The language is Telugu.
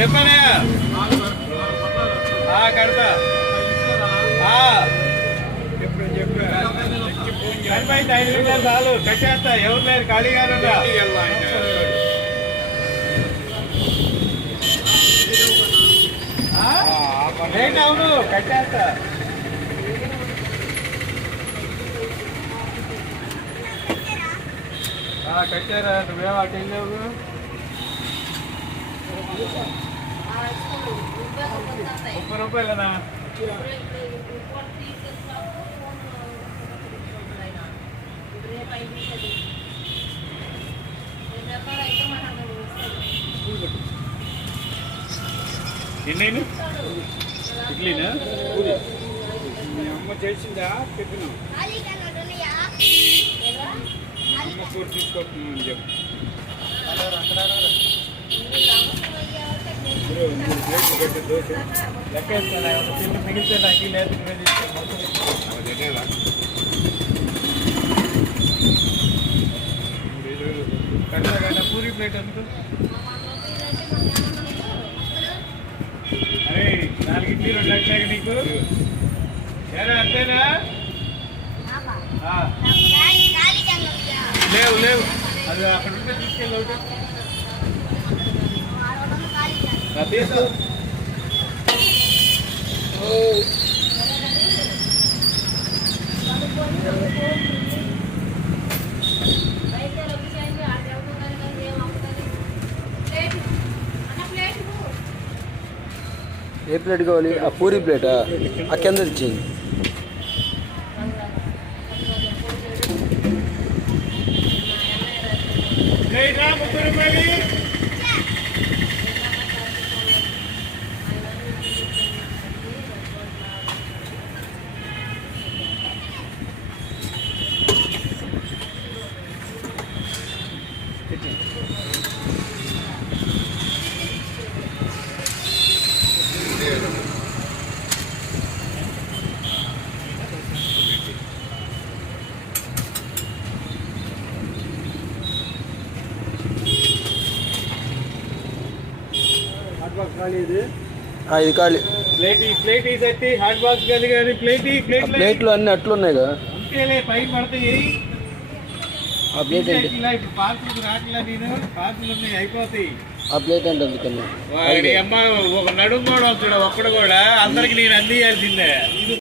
చెప్పనే కడతా సరిపోయింది 5 నిమిషాలు చాలు కట్టేస్తా ఎవరు లేరు ఖాళీగా అవును కట్టేస్తా కట్టారా నువ్వేమో అటు వెళ్ళావు 30 రూపాయలనా ఎన్నైనా ఇడ్లీనా మీ అమ్మ చేసిందా చెప్పినాం అమ్మ కూర తీసుకొస్తున్నాను చెప్పు దోశ లెక్క మిగిలితే నాకు లేదు కట్టా పూరి ప్లేట్ ఎందుకు అరే 4 ఇడ్లీ 2 లక్షలు నీకు ఏరా అంతేనా లేవు లేవు అది అక్కడ ఉంటే తీసుకెళ్ళి ఒకటి తీసుకో ఏ ప్లేట్ కావాలి ఆ పూరి ప్లేటా ఆ కింద ఇచ్చేయండి ఇది ఖాళీ ప్లేట్ తీసేసి హాట్ బాక్స్ కాదు కానీ ప్లేట్లు అన్నీ అట్లున్నాయి కదా అంతేలే పైన పడతాయి ఆ ప్లేట్ ఏంటి ఇప్పుడు పార్కులకు రాట్లా నేను పార్కులు ఉన్నాయి అయిపోతాయి ఆ ప్లేట్ ఏంటి అందుకన్నా వాడి అమ్మ ఒక నడుము కూడా వస్తాడు ఒక్కడు కూడా అందరికి నేను అందియాల్సిందే